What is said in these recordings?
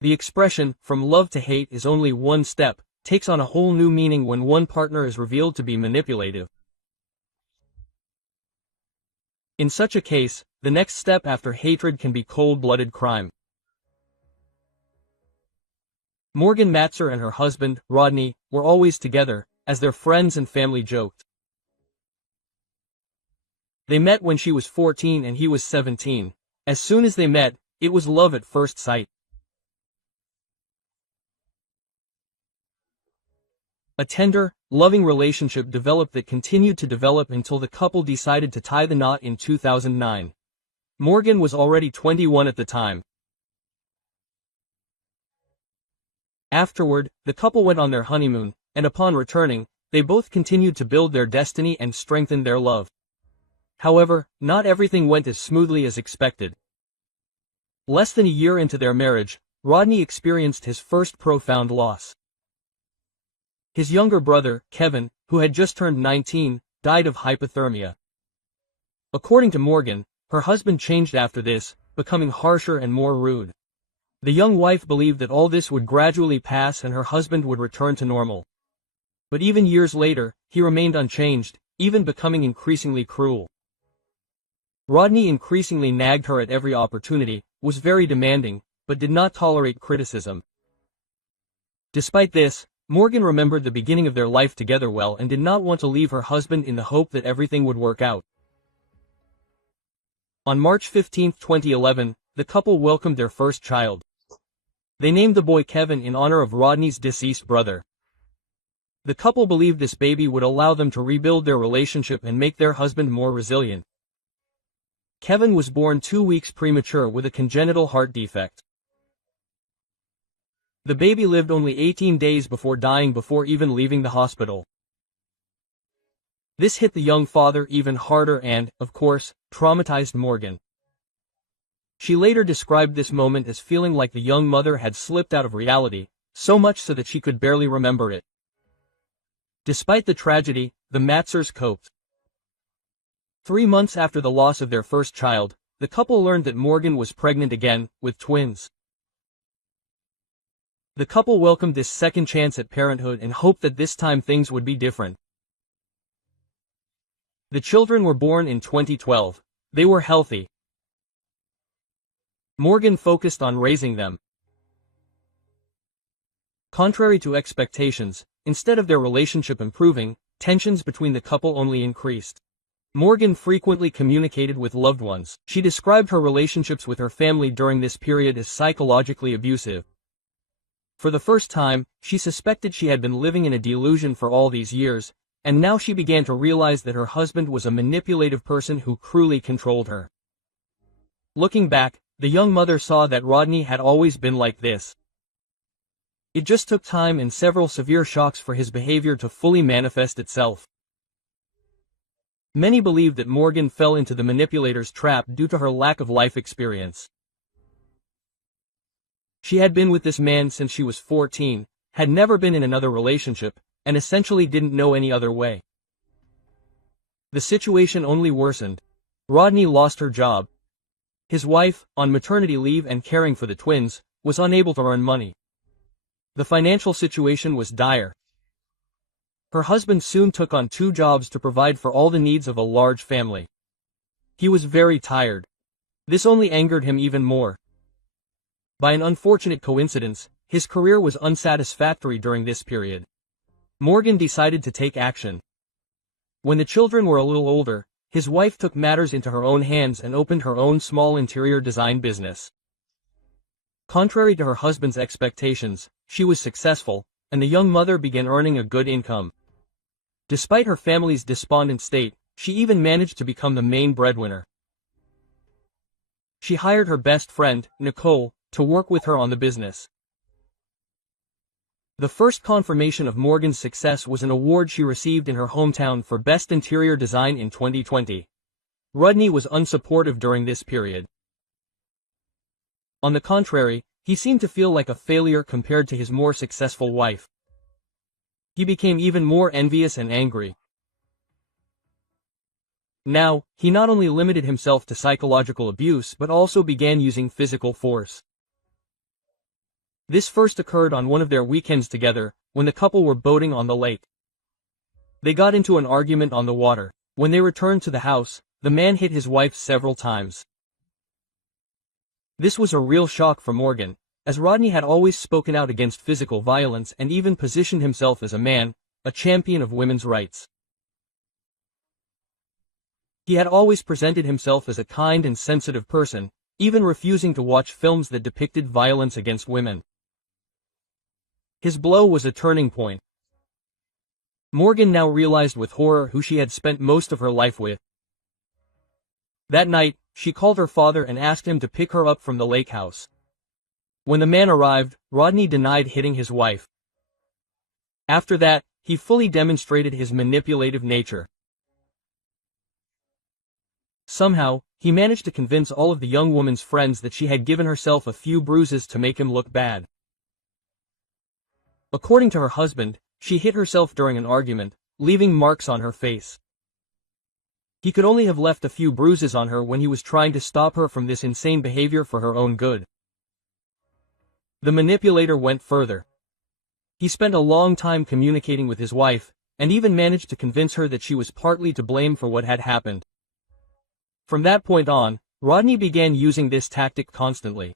The expression, from love to hate is only one step, takes on a whole new meaning when one partner is revealed to be manipulative. In such a case, the next step after hatred can be cold-blooded crime. Morgan Mettzer and her husband, Rodney, were always together, as their friends and family joked. They met when she was 14 and he was 17. As soon as they met, it was love at first sight. A tender, loving relationship developed that continued to develop until the couple decided to tie the knot in 2009. Morgan was already 21 at the time. Afterward, the couple went on their honeymoon, and upon returning, they both continued to build their destiny and strengthen their love. However, not everything went as smoothly as expected. Less than a year into their marriage, Rodney experienced his first profound loss. His younger brother, Kevin, who had just turned 19, died of hypothermia. According to Morgan, her husband changed after this, becoming harsher and more rude. The young wife believed that all this would gradually pass and her husband would return to normal. But even years later, he remained unchanged, even becoming increasingly cruel. Rodney increasingly nagged her at every opportunity, was very demanding, but did not tolerate criticism. Despite this, Morgan remembered the beginning of their life together well and did not want to leave her husband in the hope that everything would work out. On March 15, 2011, the couple welcomed their first child. They named the boy Kevin in honor of Rodney's deceased brother. The couple believed this baby would allow them to rebuild their relationship and make their husband more resilient. Kevin was born 2 weeks premature with a congenital heart defect. The baby lived only 18 days before dying before even leaving the hospital. This hit the young father even harder and, of course, traumatized Morgan. She later described this moment as feeling like the young mother had slipped out of reality, so much so that she could barely remember it. Despite the tragedy, the Metzers coped. 3 months after the loss of their first child, the couple learned that Morgan was pregnant again, with twins. The couple welcomed this second chance at parenthood and hoped that this time things would be different. The children were born in 2012. They were healthy. Morgan focused on raising them. Contrary to expectations, instead of their relationship improving, tensions between the couple only increased. Morgan frequently communicated with loved ones. She described her relationships with her family during this period as psychologically abusive. For the first time, she suspected she had been living in a delusion for all these years, and now she began to realize that her husband was a manipulative person who cruelly controlled her. Looking back, the young mother saw that Rodney had always been like this. It just took time and several severe shocks for his behavior to fully manifest itself. Many believe that Morgan fell into the manipulator's trap due to her lack of life experience. She had been with this man since she was 14, had never been in another relationship, and essentially didn't know any other way. The situation only worsened. Rodney lost her job. His wife, on maternity leave and caring for the twins, was unable to earn money. The financial situation was dire. Her husband soon took on 2 jobs to provide for all the needs of a large family. He was very tired. This only angered him even more. By an unfortunate coincidence, his career was unsatisfactory during this period. Morgan decided to take action. When the children were a little older, his wife took matters into her own hands and opened her own small interior design business. Contrary to her husband's expectations, she was successful, and the young mother began earning a good income. Despite her family's despondent state, she even managed to become the main breadwinner. She hired her best friend, Nicole, to work with her on the business. The first confirmation of Morgan's success was an award she received in her hometown for Best Interior Design in 2020. Rodney was unsupportive during this period. On the contrary, he seemed to feel like a failure compared to his more successful wife. He became even more envious and angry. Now, he not only limited himself to psychological abuse but also began using physical force. This first occurred on one of their weekends together, when the couple were boating on the lake. They got into an argument on the water. When they returned to the house, the man hit his wife several times. This was a real shock for Morgan, as Rodney had always spoken out against physical violence and even positioned himself as a man, a champion of women's rights. He had always presented himself as a kind and sensitive person, even refusing to watch films that depicted violence against women. His blow was a turning point. Morgan now realized with horror who she had spent most of her life with. That night, she called her father and asked him to pick her up from the lake house. When the man arrived, Rodney denied hitting his wife. After that, he fully demonstrated his manipulative nature. Somehow, he managed to convince all of the young woman's friends that she had given herself a few bruises to make him look bad. According to her husband, she hit herself during an argument, leaving marks on her face. He could only have left a few bruises on her when he was trying to stop her from this insane behavior for her own good. The manipulator went further. He spent a long time communicating with his wife, and even managed to convince her that she was partly to blame for what had happened. From that point on, Rodney began using this tactic constantly.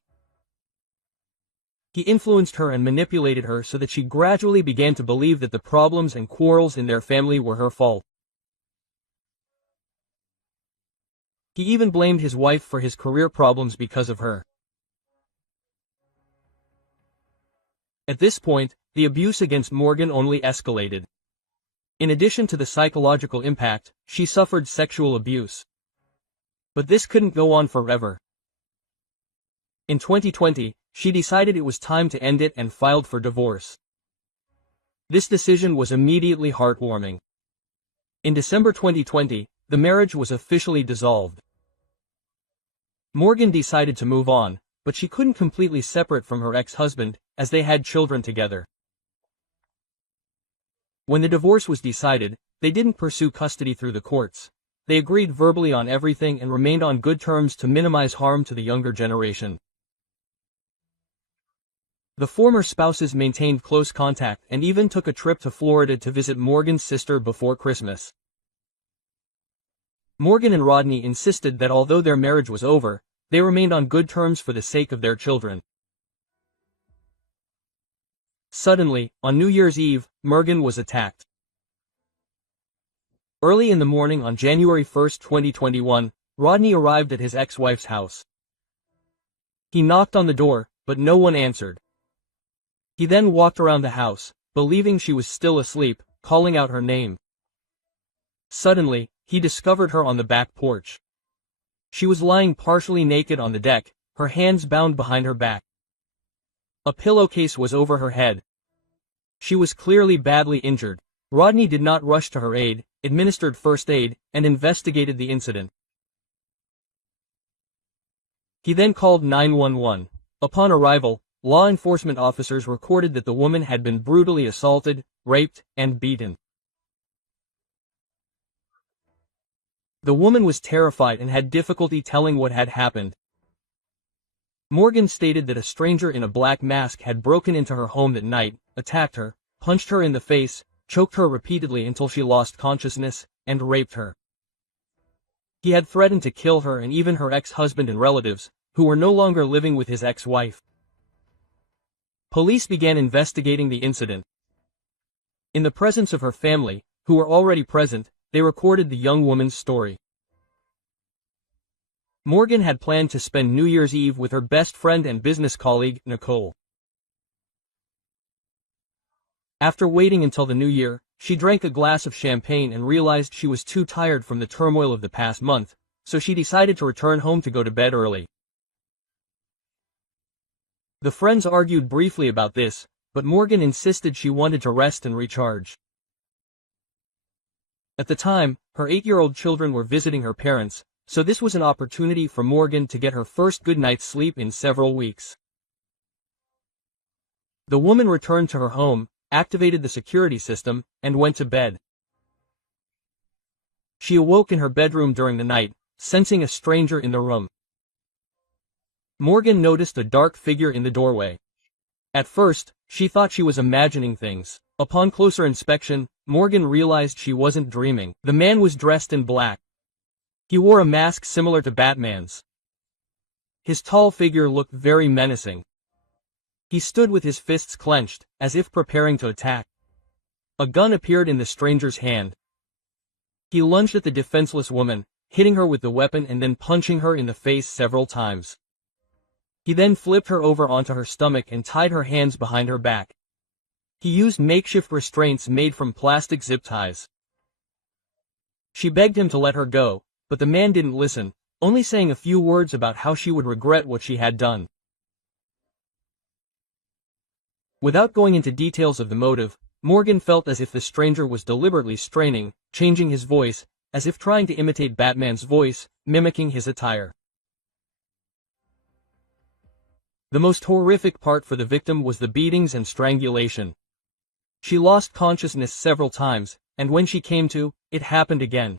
He influenced her and manipulated her so that she gradually began to believe that the problems and quarrels in their family were her fault. He even blamed his wife for his career problems because of her. At this point, the abuse against Morgan only escalated. In addition to the psychological impact, she suffered sexual abuse. But this couldn't go on forever. In 2020, she decided it was time to end it and filed for divorce. This decision was immediately heartwarming. In December 2020, the marriage was officially dissolved. Morgan decided to move on, but she couldn't completely separate from her ex-husband, as they had children together. When the divorce was decided, they didn't pursue custody through the courts. They agreed verbally on everything and remained on good terms to minimize harm to the younger generation. The former spouses maintained close contact and even took a trip to Florida to visit Morgan's sister before Christmas. Morgan and Rodney insisted that although their marriage was over, they remained on good terms for the sake of their children. Suddenly, on New Year's Eve, Morgan was attacked. Early in the morning on January 1, 2021, Rodney arrived at his ex-wife's house. He knocked on the door, but no one answered. He then walked around the house, believing she was still asleep, calling out her name. Suddenly, he discovered her on the back porch. She was lying partially naked on the deck, her hands bound behind her back. A pillowcase was over her head. She was clearly badly injured. Rodney did not rush to her aid, administered first aid, and investigated the incident. He then called 911. Upon arrival, law enforcement officers recorded that the woman had been brutally assaulted, raped, and beaten. The woman was terrified and had difficulty telling what had happened. Morgan stated that a stranger in a black mask had broken into her home that night, attacked her, punched her in the face, choked her repeatedly until she lost consciousness, and raped her. He had threatened to kill her and even her ex-husband and relatives, who were no longer living with his ex-wife. Police began investigating the incident. In the presence of her family, who were already present, they recorded the young woman's story. Morgan had planned to spend New Year's Eve with her best friend and business colleague, Nicole. After waiting until the new year, she drank a glass of champagne and realized she was too tired from the turmoil of the past month, so she decided to return home to go to bed early. The friends argued briefly about this, but Morgan insisted she wanted to rest and recharge. At the time, her 8-year-old children were visiting her parents, so this was an opportunity for Morgan to get her first good night's sleep in several weeks. The woman returned to her home, activated the security system, and went to bed. She awoke in her bedroom during the night, sensing a stranger in the room. Morgan noticed a dark figure in the doorway. At first, she thought she was imagining things. Upon closer inspection, Morgan realized she wasn't dreaming. The man was dressed in black. He wore a mask similar to Batman's. His tall figure looked very menacing. He stood with his fists clenched, as if preparing to attack. A gun appeared in the stranger's hand. He lunged at the defenseless woman, hitting her with the weapon and then punching her in the face several times. He then flipped her over onto her stomach and tied her hands behind her back. He used makeshift restraints made from plastic zip ties. She begged him to let her go, but the man didn't listen, only saying a few words about how she would regret what she had done. Without going into details of the motive, Morgan felt as if the stranger was deliberately straining, changing his voice, as if trying to imitate Batman's voice, mimicking his attire. The most horrific part for the victim was the beatings and strangulation. She lost consciousness several times, and when she came to, it happened again.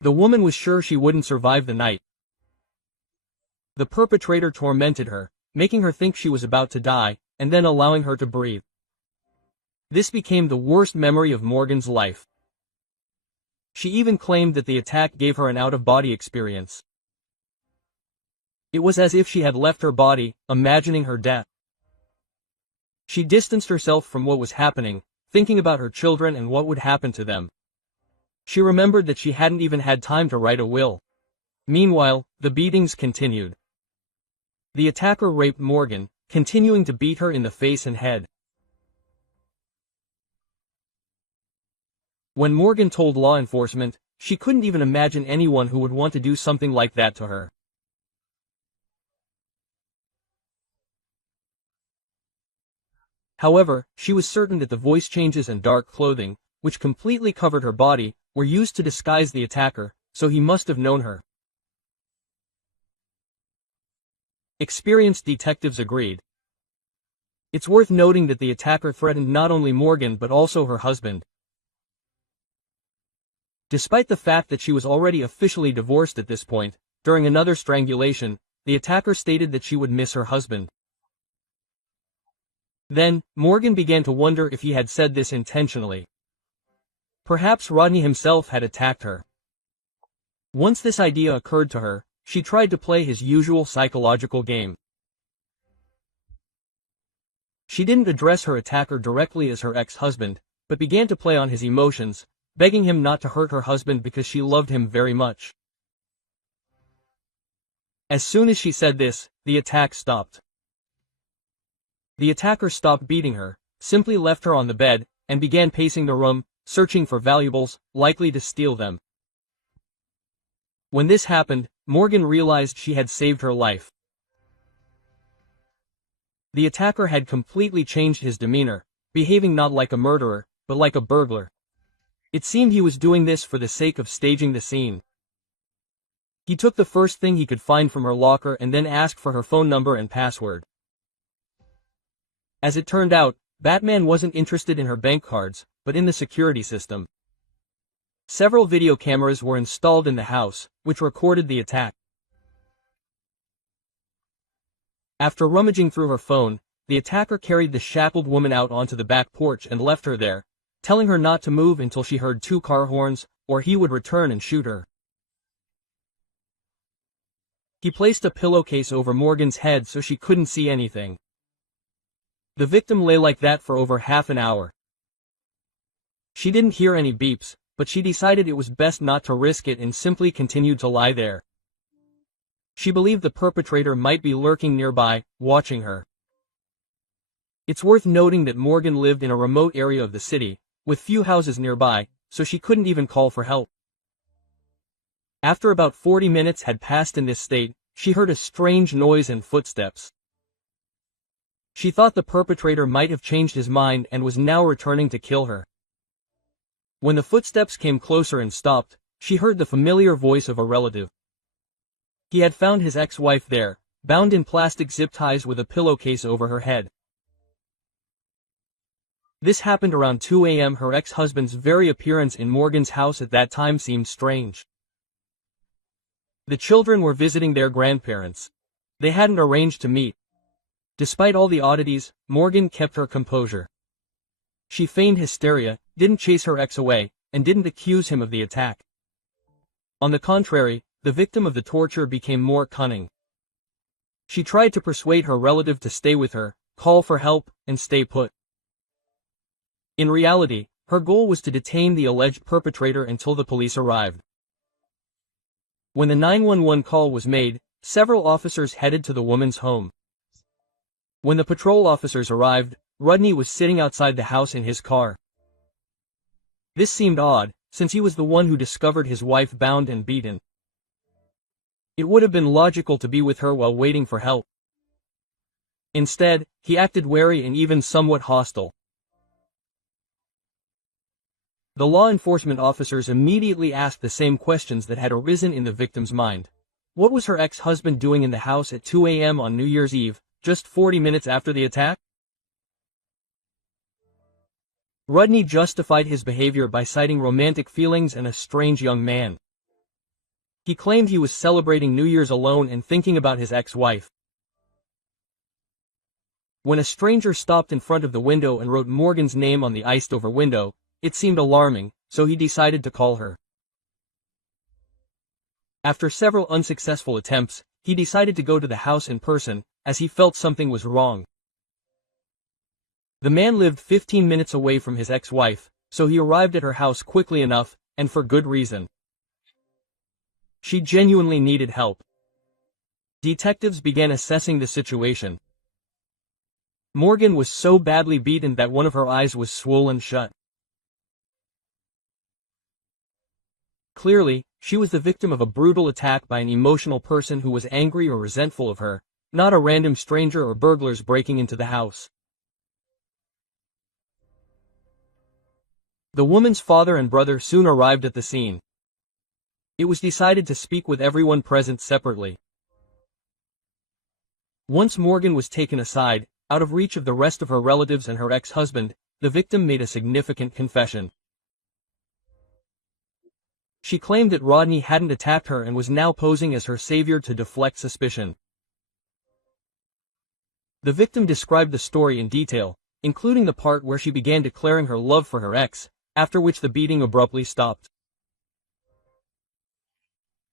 The woman was sure she wouldn't survive the night. The perpetrator tormented her, making her think she was about to die, and then allowing her to breathe. This became the worst memory of Morgan's life. She even claimed that the attack gave her an out-of-body experience. It was as if she had left her body, imagining her death. She distanced herself from what was happening, thinking about her children and what would happen to them. She remembered that she hadn't even had time to write a will. Meanwhile, the beatings continued. The attacker raped Morgan, continuing to beat her in the face and head. When Morgan told law enforcement, she couldn't even imagine anyone who would want to do something like that to her. However, she was certain that the voice changes and dark clothing, which completely covered her body, were used to disguise the attacker, so he must have known her. Experienced detectives agreed. It's worth noting that the attacker threatened not only Morgan but also her husband. Despite the fact that she was already officially divorced at this point, during another strangulation, the attacker stated that she would miss her husband. Then, Morgan began to wonder if he had said this intentionally. Perhaps Rodney himself had attacked her. Once this idea occurred to her, she tried to play his usual psychological game. She didn't address her attacker directly as her ex-husband, but began to play on his emotions, begging him not to hurt her husband because she loved him very much. As soon as she said this, the attack stopped. The attacker stopped beating her, simply left her on the bed, and began pacing the room, searching for valuables, likely to steal them. When this happened, Morgan realized she had saved her life. The attacker had completely changed his demeanor, behaving not like a murderer, but like a burglar. It seemed he was doing this for the sake of staging the scene. He took the first thing he could find from her locker and then asked for her phone number and password. As it turned out, Batman wasn't interested in her bank cards, but in the security system. Several video cameras were installed in the house, which recorded the attack. After rummaging through her phone, the attacker carried the shackled woman out onto the back porch and left her there, telling her not to move until she heard 2 car horns, or he would return and shoot her. He placed a pillowcase over Morgan's head so she couldn't see anything. The victim lay like that for over half an hour. She didn't hear any beeps, but she decided it was best not to risk it and simply continued to lie there. She believed the perpetrator might be lurking nearby, watching her. It's worth noting that Morgan lived in a remote area of the city, with few houses nearby, so she couldn't even call for help. After about 40 minutes had passed in this state, she heard a strange noise and footsteps. She thought the perpetrator might have changed his mind and was now returning to kill her. When the footsteps came closer and stopped, she heard the familiar voice of a relative. He had found his ex-wife there, bound in plastic zip ties with a pillowcase over her head. This happened around 2 a.m. Her ex-husband's very appearance in Morgan's house at that time seemed strange. The children were visiting their grandparents. They hadn't arranged to meet. Despite all the oddities, Morgan kept her composure. She feigned hysteria, didn't chase her ex away, and didn't accuse him of the attack. On the contrary, the victim of the torture became more cunning. She tried to persuade her relative to stay with her, call for help, and stay put. In reality, her goal was to detain the alleged perpetrator until the police arrived. When the 911 call was made, several officers headed to the woman's home. When the patrol officers arrived, Rodney was sitting outside the house in his car. This seemed odd, since he was the one who discovered his wife bound and beaten. It would have been logical to be with her while waiting for help. Instead, he acted wary and even somewhat hostile. The law enforcement officers immediately asked the same questions that had arisen in the victim's mind. What was her ex-husband doing in the house at 2 a.m. on New Year's Eve, just 40 minutes after the attack? Rodney justified his behavior by citing romantic feelings and a strange young man. He claimed he was celebrating New Year's alone and thinking about his ex-wife. When a stranger stopped in front of the window and wrote Morgan's name on the iced-over window, it seemed alarming, so he decided to call her. After several unsuccessful attempts, he decided to go to the house in person, as he felt something was wrong. The man lived 15 minutes away from his ex-wife, so he arrived at her house quickly enough, and for good reason. She genuinely needed help. Detectives began assessing the situation. Morgan was so badly beaten that one of her eyes was swollen shut. Clearly, she was the victim of a brutal attack by an emotional person who was angry or resentful of her, not a random stranger or burglars breaking into the house. The woman's father and brother soon arrived at the scene. It was decided to speak with everyone present separately. Once Morgan was taken aside, out of reach of the rest of her relatives and her ex-husband, the victim made a significant confession. She claimed that Rodney hadn't attacked her and was now posing as her savior to deflect suspicion. The victim described the story in detail, including the part where she began declaring her love for her ex, after which the beating abruptly stopped.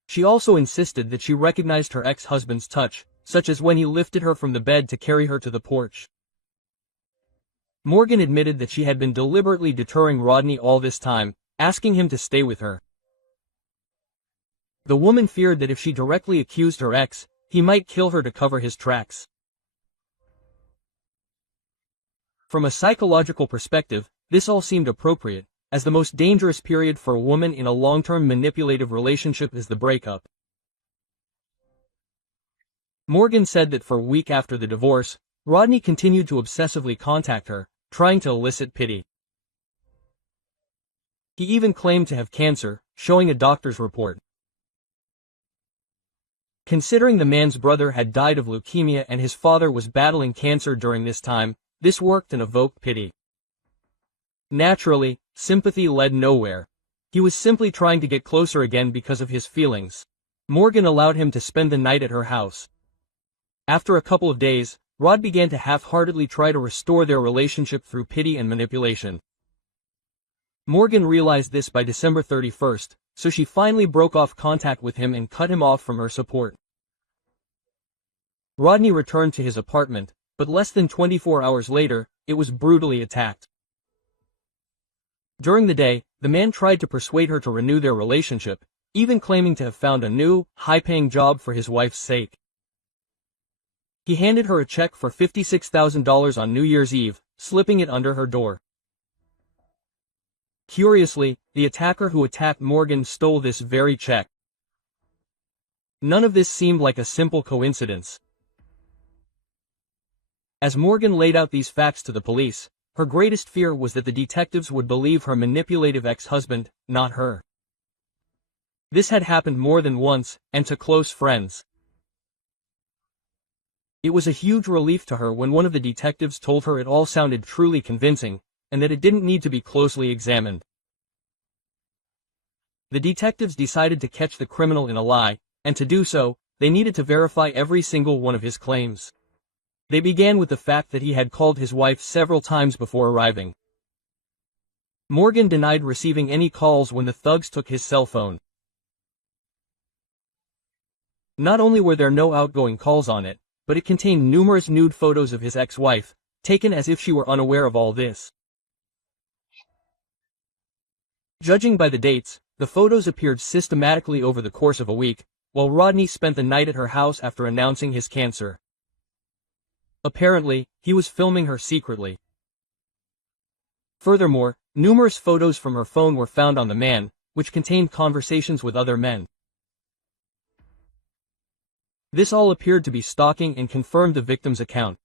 She also insisted that she recognized her ex-husband's touch, such as when he lifted her from the bed to carry her to the porch. Morgan admitted that she had been deliberately deterring Rodney all this time, asking him to stay with her. The woman feared that if she directly accused her ex, he might kill her to cover his tracks. From a psychological perspective, this all seemed appropriate, as the most dangerous period for a woman in a long-term manipulative relationship is the breakup. Morgan said that for a week after the divorce, Rodney continued to obsessively contact her, trying to elicit pity. He even claimed to have cancer, showing a doctor's report. Considering the man's brother had died of leukemia and his father was battling cancer during this time, this worked and evoked pity. Naturally, sympathy led nowhere. He was simply trying to get closer again because of his feelings. Morgan allowed him to spend the night at her house. After a couple of days, Rod began to half-heartedly try to restore their relationship through pity and manipulation. Morgan realized this by December 31st, so she finally broke off contact with him and cut him off from her support. Rodney returned to his apartment, but less than 24 hours later, it was brutally attacked. During the day, the man tried to persuade her to renew their relationship, even claiming to have found a new, high-paying job for his wife's sake. He handed her a check for $56,000 on New Year's Eve, slipping it under her door. Curiously, the attacker who attacked Morgan stole this very check. None of this seemed like a simple coincidence. As Morgan laid out these facts to the police, her greatest fear was that the detectives would believe her manipulative ex-husband, not her. This had happened more than once, and to close friends. It was a huge relief to her when one of the detectives told her it all sounded truly convincing, and that it didn't need to be closely examined. The detectives decided to catch the criminal in a lie, and to do so, they needed to verify every single one of his claims. They began with the fact that he had called his wife several times before arriving. Morgan denied receiving any calls when the thugs took his cell phone. Not only were there no outgoing calls on it, but it contained numerous nude photos of his ex-wife, taken as if she were unaware of all this. Judging by the dates, the photos appeared systematically over the course of a week, while Rodney spent the night at her house after announcing his cancer. Apparently, he was filming her secretly. Furthermore, numerous photos from her phone were found on the man, which contained conversations with other men. This all appeared to be stalking and confirmed the victim's account.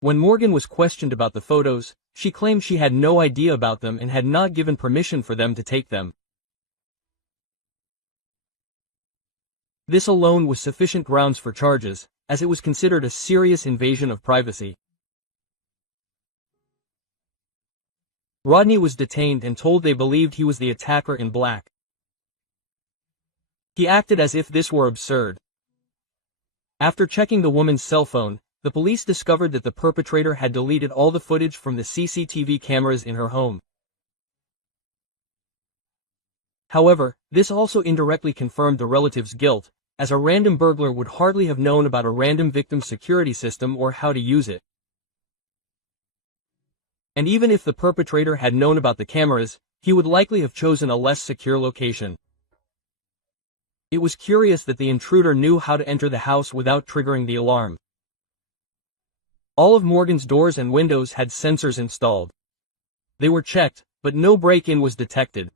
When Morgan was questioned about the photos, she claimed she had no idea about them and had not given permission for them to take them. This alone was sufficient grounds for charges, as it was considered a serious invasion of privacy. Rodney was detained and told they believed he was the attacker in black. He acted as if this were absurd. After checking the woman's cell phone, the police discovered that the perpetrator had deleted all the footage from the CCTV cameras in her home. However, this also indirectly confirmed the relative's guilt, as a random burglar would hardly have known about a random victim's security system or how to use it. And even if the perpetrator had known about the cameras, he would likely have chosen a less secure location. It was curious that the intruder knew how to enter the house without triggering the alarm. All of Morgan's doors and windows had sensors installed. They were checked, but no break-in was detected.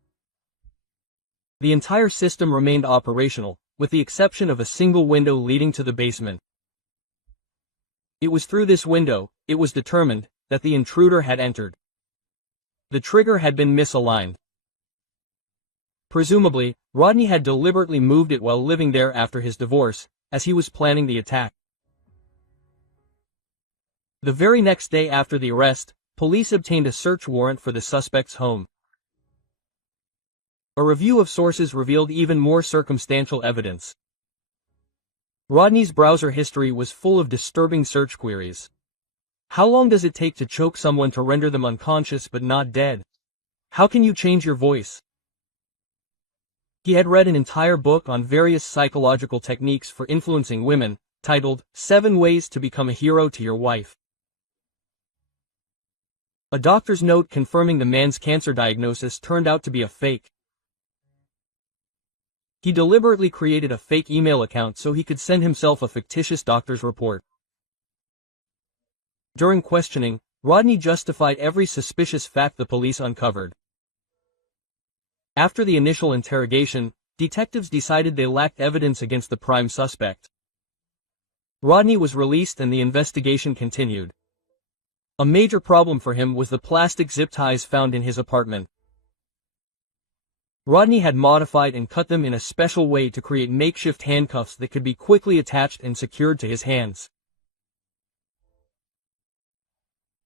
The entire system remained operational, with the exception of a single window leading to the basement. It was through this window, it was determined, that the intruder had entered. The trigger had been misaligned. Presumably, Rodney had deliberately moved it while living there after his divorce, as he was planning the attack. The very next day after the arrest, police obtained a search warrant for the suspect's home. A review of sources revealed even more circumstantial evidence. Rodney's browser history was full of disturbing search queries. How long does it take to choke someone to render them unconscious but not dead? How can you change your voice? He had read an entire book on various psychological techniques for influencing women, titled, 7 Ways to Become a Hero to Your Wife. A doctor's note confirming the man's cancer diagnosis turned out to be a fake. He deliberately created a fake email account so he could send himself a fictitious doctor's report. During questioning, Rodney justified every suspicious fact the police uncovered. After the initial interrogation, detectives decided they lacked evidence against the prime suspect. Rodney was released and the investigation continued. A major problem for him was the plastic zip ties found in his apartment. Rodney had modified and cut them in a special way to create makeshift handcuffs that could be quickly attached and secured to his hands.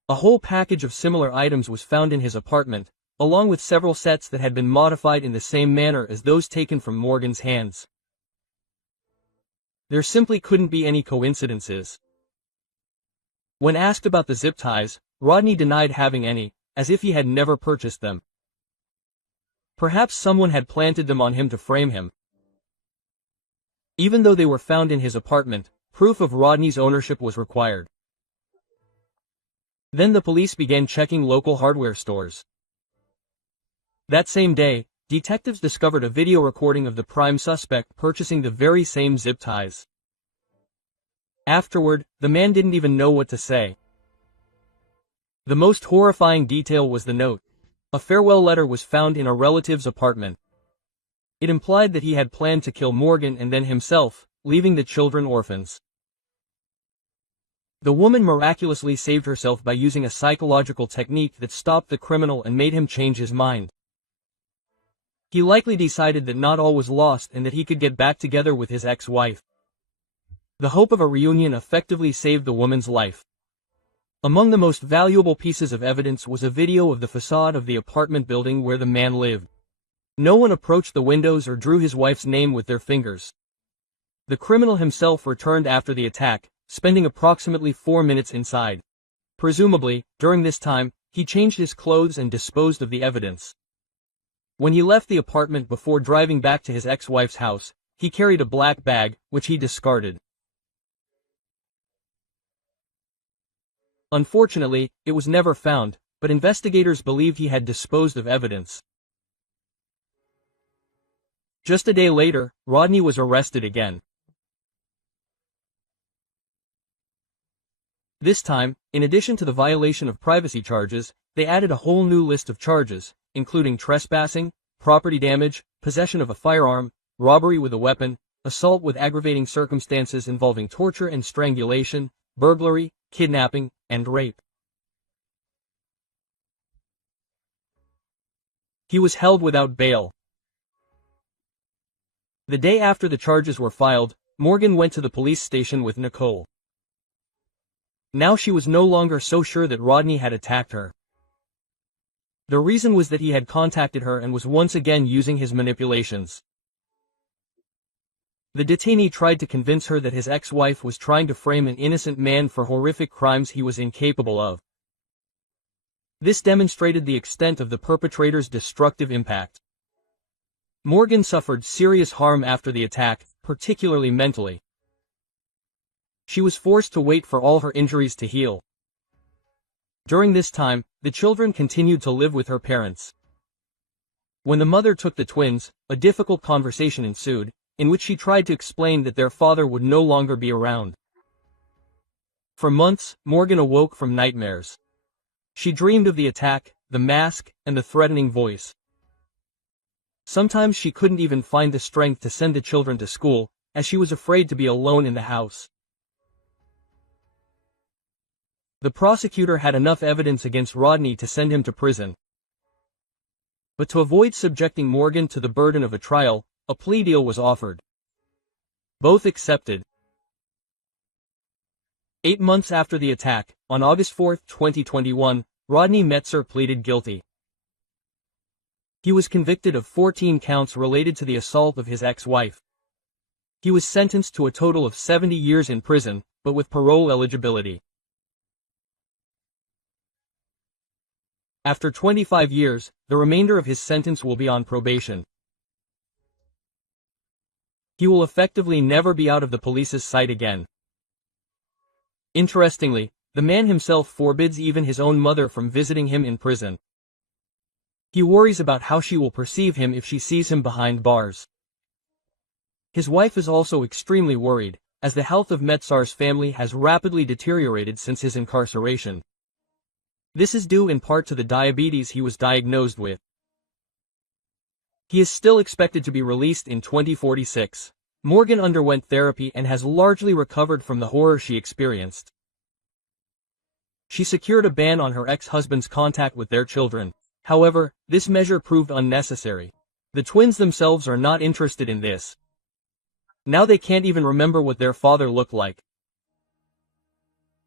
A whole package of similar items was found in his apartment, along with several sets that had been modified in the same manner as those taken from Morgan's hands. There simply couldn't be any coincidences. When asked about the zip ties, Rodney denied having any, as if he had never purchased them. Perhaps someone had planted them on him to frame him. Even though they were found in his apartment, proof of Rodney's ownership was required. Then the police began checking local hardware stores. That same day, detectives discovered a video recording of the prime suspect purchasing the very same zip ties. Afterward, the man didn't even know what to say. The most horrifying detail was the note. A farewell letter was found in a relative's apartment. It implied that he had planned to kill Morgan and then himself, leaving the children orphans. The woman miraculously saved herself by using a psychological technique that stopped the criminal and made him change his mind. He likely decided that not all was lost and that he could get back together with his ex-wife. The hope of a reunion effectively saved the woman's life. Among the most valuable pieces of evidence was a video of the facade of the apartment building where the man lived. No one approached the windows or drew his wife's name with their fingers. The criminal himself returned after the attack, spending approximately 4 minutes inside. Presumably, during this time, he changed his clothes and disposed of the evidence. When he left the apartment before driving back to his ex-wife's house, he carried a black bag, which he discarded. Unfortunately, it was never found, but investigators believed he had disposed of evidence. Just a day later, Rodney was arrested again. This time, in addition to the violation of privacy charges, they added a whole new list of charges, including trespassing, property damage, possession of a firearm, robbery with a weapon, assault with aggravating circumstances involving torture and strangulation, burglary, kidnapping, and rape. He was held without bail. The day after the charges were filed, Morgan went to the police station with Nicole. Now she was no longer so sure that Rodney had attacked her. The reason was that he had contacted her and was once again using his manipulations. The detainee tried to convince her that his ex-wife was trying to frame an innocent man for horrific crimes he was incapable of. This demonstrated the extent of the perpetrator's destructive impact. Morgan suffered serious harm after the attack, particularly mentally. She was forced to wait for all her injuries to heal. During this time, the children continued to live with her parents. When the mother took the twins, a difficult conversation ensued, in which she tried to explain that their father would no longer be around. For months, Morgan awoke from nightmares. She dreamed of the attack, the mask, and the threatening voice. Sometimes she couldn't even find the strength to send the children to school, as she was afraid to be alone in the house. The prosecutor had enough evidence against Rodney to send him to prison. But to avoid subjecting Morgan to the burden of a trial, a plea deal was offered. Both accepted. 8 months after the attack, on August 4, 2021, Rodney Mettzer pleaded guilty. He was convicted of 14 counts related to the assault of his ex-wife. He was sentenced to a total of 70 years in prison, but with parole eligibility. After 25 years, the remainder of his sentence will be on probation. He will effectively never be out of the police's sight again. Interestingly, the man himself forbids even his own mother from visiting him in prison. He worries about how she will perceive him if she sees him behind bars. His wife is also extremely worried, as the health of Metzer's family has rapidly deteriorated since his incarceration. This is due in part to the diabetes he was diagnosed with. He is still expected to be released in 2046. Morgan underwent therapy and has largely recovered from the horror she experienced. She secured a ban on her ex-husband's contact with their children. However, this measure proved unnecessary. The twins themselves are not interested in this. Now they can't even remember what their father looked like.